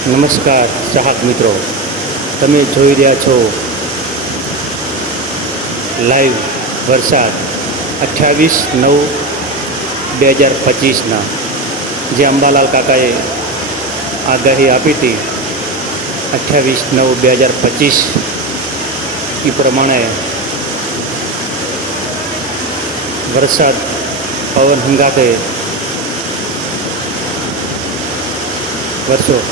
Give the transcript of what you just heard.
નમસ્કાર, ચાહક મિત્રો. તમે જોઈ રહ્યા છો લાઈવ વરસાદ અઠ્યાવીસ નવ બે હજાર પચીસના. જે અંબાલાલ કાકાએ આગાહી આપી હતી, અઠ્યાવીસ નવ બે હજાર પચીસ એ પ્રમાણે વરસાદ પવન હંગાતે વરસો